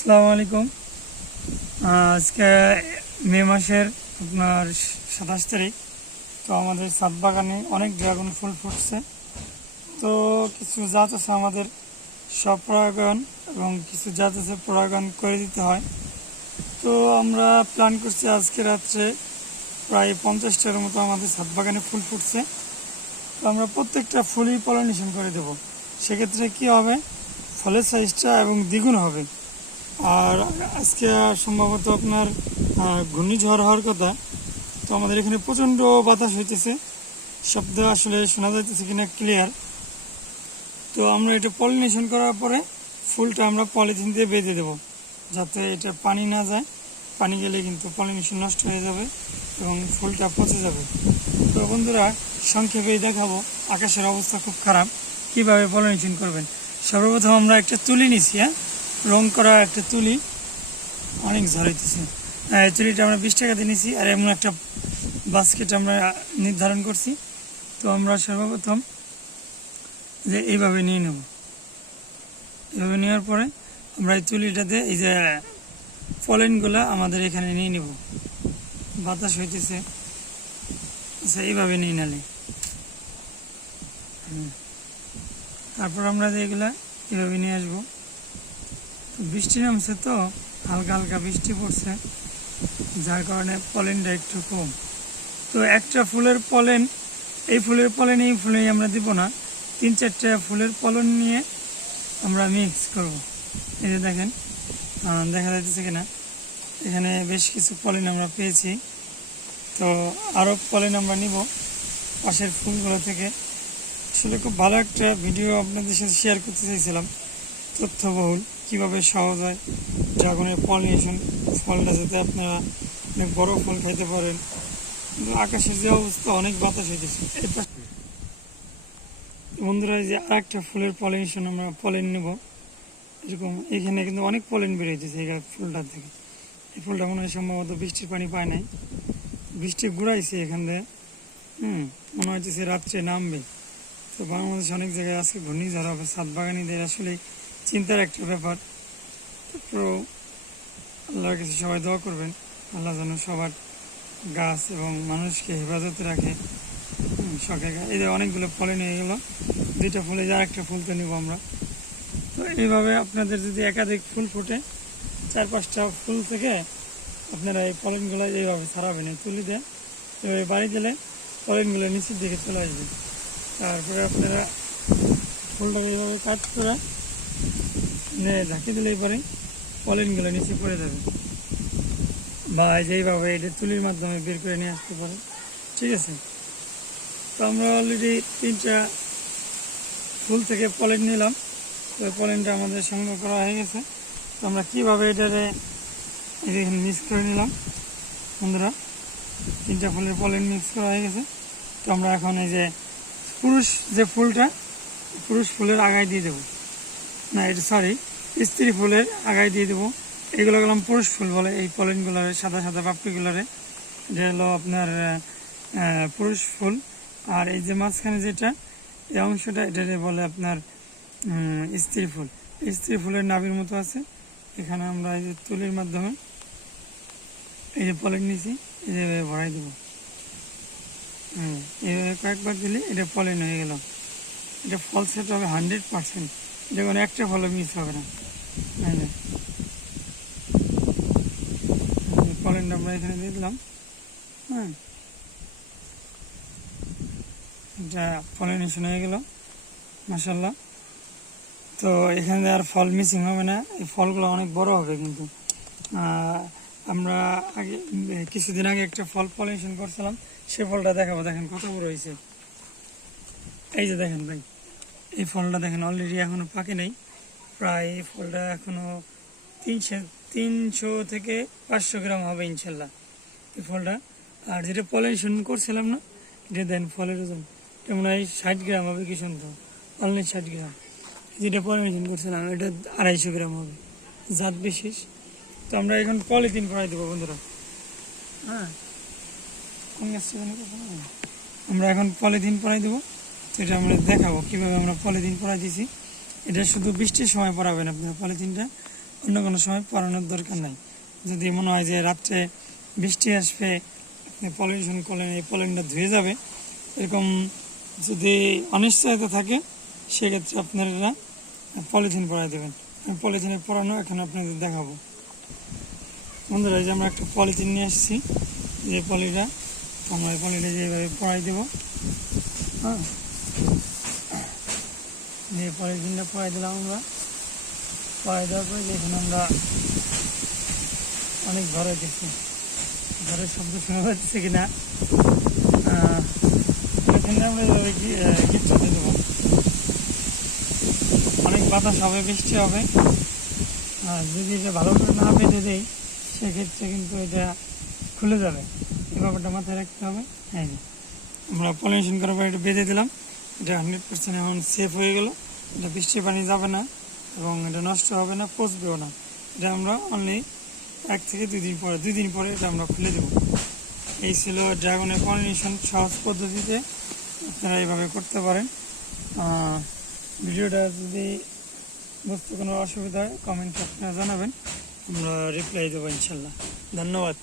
আসসালামু আলাইকুম। আজকে মে মাসের আপনার সাতাশ তারিখ। তো আমাদের সাত বাগানে অনেক ড্রাগন ফুল ফুটছে। তো কিছু জাত আছে আমাদের সব এবং কিছু জাত আছে পরাগায়ন করে দিতে হয়। তো আমরা প্ল্যান করছি আজকে রাত্রে প্রায় পঞ্চাশটার মতো আমাদের ছাদ বাগানে ফুল ফুটছে। তো আমরা প্রত্যেকটা ফুলই পলিনেশন করে দেব। সেক্ষেত্রে কি হবে? ফলের সাইজটা এবং দ্বিগুণ হবে। আর আজকে সম্ভবত আপনার ঘূর্ণিঝড় হওয়ার কথা। তো আমাদের এখানে প্রচণ্ড বাতাস হইতেছে। শব্দ আসলে শোনা যাইতেছে কিনা ক্লিয়ার তো আমরা এটা পলিনেশন করার পরে ফুলটা আমরা পলিথিন দিয়ে বেঁধে দেবো, যাতে এটা পানি না যায়। পানি গেলে কিন্তু পলিনেশন নষ্ট হয়ে যাবে এবং ফুলটা পচে যাবে। তো বন্ধুরা, সংক্ষেপেই দেখাবো। আকাশের অবস্থা খুব খারাপ। কীভাবে পলিনেশন করবেন? সর্বপ্রথম আমরা একটা তুলি নিছি হ্যাঁ? রং করা একটা তুলি। অনেক ঝরাইতেছে হ্যাঁ, এই তুলিটা আমরা বিশ টাকা দিয়ে নিছি আর এমন একটা বাস্কেট আমরা নির্ধারণ করছি। তো আমরা সর্বপ্রথম যে এইভাবে নিয়ে নেব। এভাবে নেওয়ার পরে আমরা এই তুলিটাতে এই যে ফলেনগুলা আমাদের এখানে নিয়ে নেব। বাতাস হইতেছে। আচ্ছা এইভাবে নিয়ে নালে। তারপর আমরা যে এগুলা এভাবে নিয়ে আসব। বৃষ্টি নামছে তো, হালকা হালকা বৃষ্টি পড়ছে, যার কারণে পলেনটা একটু কম। তো একটা ফুলের পলেন, এই ফুলের পলেন, এই ফুলেই আমরা দিব না। তিন চারটা ফুলের পলন নিয়ে আমরা মিক্স করব। এই যে দেখেন দেখা যাচ্ছে কিনা, এখানে বেশ কিছু পলেন আমরা পেয়েছি। তো আরও পলেন আমরা নিব পাশের ফুলগুলো থেকে। আসলে খুব ভালো একটা ভিডিও আপনাদের সাথে শেয়ার করতে চাইছিলাম, তথ্যবহুল। কীভাবে সহজ হয়, ড্রাগনের পলিনেশন ফলটা যাতে আপনারা অনেক বড় ফল খাইতে পারেন। আকাশের যে অবস্থা, অনেক বাতাস এই পাশে বন্ধুরা যে আর একটা ফুলের পলিনেশন আমরা পলেন নেব। এরকম এখানে কিন্তু অনেক পলেন বেরিয়েছে এই ফুলটার থেকে। এই ফুলটা মনে হয় সম্ভবত বৃষ্টির পানি পায় নাই। বৃষ্টি ঘুরাইছে এখান থেকে হুম, মনে হচ্ছে রাত্রে নামবে। তো বাংলাদেশে অনেক জায়গায় আছে, ঘূর্ণিঝড় হবে সাত বাগানিদের আসলে চিন্তার একটা ব্যাপার। তো আল্লাহর কাছে সবাই দোয়া করবেন। আল্লাহ যেন সবার গাছ এবং মানুষকে হেফাজতে রাখে। শখের গাছ যে অনেকগুলো ফলে নিয়ে গেলো। দুইটা ফুলে যে আরেকটা ফুল তো নিব আমরা। তো এইভাবে আপনাদের যদি একাধিক ফুল ফুটে, চার পাঁচটা ফুল থেকে আপনারা এই ফলনগুলো এইভাবে ছাড়াবেন তুলি দিয়ে এভাবে বাড়ি দিলে ফলনগুলো নিচের দিকে চলে আসবে। তারপরে আপনারা ফুলটাকে এইভাবে কাট করে ঝাঁকি দিলেই পরে পলিনগুলো নিচে পড়ে যাবে। বা এই যে এইভাবে এটা তুলির মাধ্যমে বের করে নিয়ে আসতে পারে। ঠিক আছে? তো আমরা অলরেডি তিনটা ফুল থেকে পলেন নিলাম। তো পলেনটা আমাদের সংগ্রহ করা হয়ে গেছে। তো আমরা কীভাবে এটারে এখানে মিক্স করে নিলাম? বন্ধুরা, তিনটা ফুলের পলেন মিক্স করা হয়ে গেছে। তো আমরা এখন এই যে পুরুষ যে ফুলটা, পুরুষ ফুলের আগায় দিয়ে দেবো। না, এটা সরি স্ত্রী ফুলের আগায় দিয়ে দেবো। এগুলো গেলাম পুরুষ ফুল বলে, এই পলেনগুলারে, সাদা সাদা পাপড়িগুলারে। এটা হলো আপনার পুরুষ ফুল। আর এই যে মাঝখানে যেটা, এই অংশটা এটা বলে আপনার স্ত্রী ফুল। স্ত্রী ফুলের নাভির মতো আছে। এখানে আমরা এই যে তুলির মাধ্যমে এই যে পলেন নিছি এই যে ভরাই দেবো। হুম এইভাবে কয়েকবার দিলে এটা পলেন হয়ে গেল। এটা ফল সেট হবে হান্ড্রেড পার্সেন্ট কোনো একটা ফলও মিস হবে না। এই আমরা এখানে দিয়ে দিলাম। হ্যাঁ। এটা পলিনেশন হয়ে গেল মাসাল্লাহ তো এখানে আর ফল মিসিং হবে না। এই ফলগুলো অনেক বড় হবে কিন্তু। আমরা আগে, কিছুদিন আগে একটা ফল পলিনেশন করছিলাম। সে ফলটা দেখাবো, দেখেন কত বড় হয়েছে। এই যে দেখেন ভাই। এই ফলটা দেখেন অলরেডি এখনও পাকে নেই। প্রায় এই ফলটা এখনও তিনশো তিনশো থেকে পাঁচশো গ্রাম হবে ইনশাল্লাহ এই ফলটা। আর যেটা পলিনেশন করছিলাম না, এটা দেন ফলের ওজন। এটা মনে হয় ষাট গ্রাম হবে কি শুনতাম অনলাইন ষাট গ্রাম। যেটা পলিনেশন করছিলাম, এটা আড়াইশো গ্রাম হবে। জাত বিশেষ। তো আমরা এখন পলিথিন পরাই দেবো বন্ধুরা। হ্যাঁ? কখনো? আমরা এখন পলিথিন পরাই দেবো। এটা আমরা দেখাবো। কীভাবে আমরা পলিথিন পরাই দিছি এটা শুধু বৃষ্টির সময় পরাবেন আপনার পলিথিনটা অন্য কোনো সময় পরানোর দরকার নাই। যদি মনে হয় যে রাত্রে বৃষ্টি আসবে, আপনি পলিউশন করলেন, এই পলিনটা ধুয়ে যাবে, এরকম যদি অনিশ্চয়তা থাকে, সেক্ষেত্রে আপনারা পলিথিন পরাই দেবেন। পলিথিনে পরানো এখন আপনাদের দেখাবো। বন্ধুরা, এই যে আমরা একটা পলিথিন নিয়ে আসছি। যে পলিটা, আমরা এই পলিটা যেভাবে পরাই দেবো হ্যাঁ। যে পলিথিনটা পরাই দিলাম আমরা। পরাই দেওয়ার পরে যেখানে আমরা অনেক ঘর হইতেছি ঘরের শব্দ শোনা যাচ্ছে কিনা আমরা দেবো। অনেক বাতাস হবে, বৃষ্টি হবে। আর যদি এটা ভালো করে না বেঁধে দেই, সেক্ষেত্রে কিন্তু এটা খুলে যাবে। এই ব্যাপারটা মাথায় রাখতে হবে। হ্যাঁ আমরা পলিউশন করার পর এটা বেঁধে দিলাম। এটা হান্ড্রেড পার্সেন্ট এখন সেফ হয়ে গেল। এটা বৃষ্টির পানি যাবে না এবং এটা নষ্ট হবে না, পচবেও না। এটা আমরা অনলি এক থেকে দুই দিন পরে, দুই দিন পরে এটা আমরা খুলে দেবো। এই ছিল ড্রাগনের পলিউশন সহজ পদ্ধতিতে আপনারা এইভাবে করতে পারেন। ভিডিওটা যদি বুঝতে কোনো অসুবিধা হয় কমেন্টে আপনারা জানাবেন। আমরা রিপ্লাই দেবো ইনশাল্লাহ। ধন্যবাদ।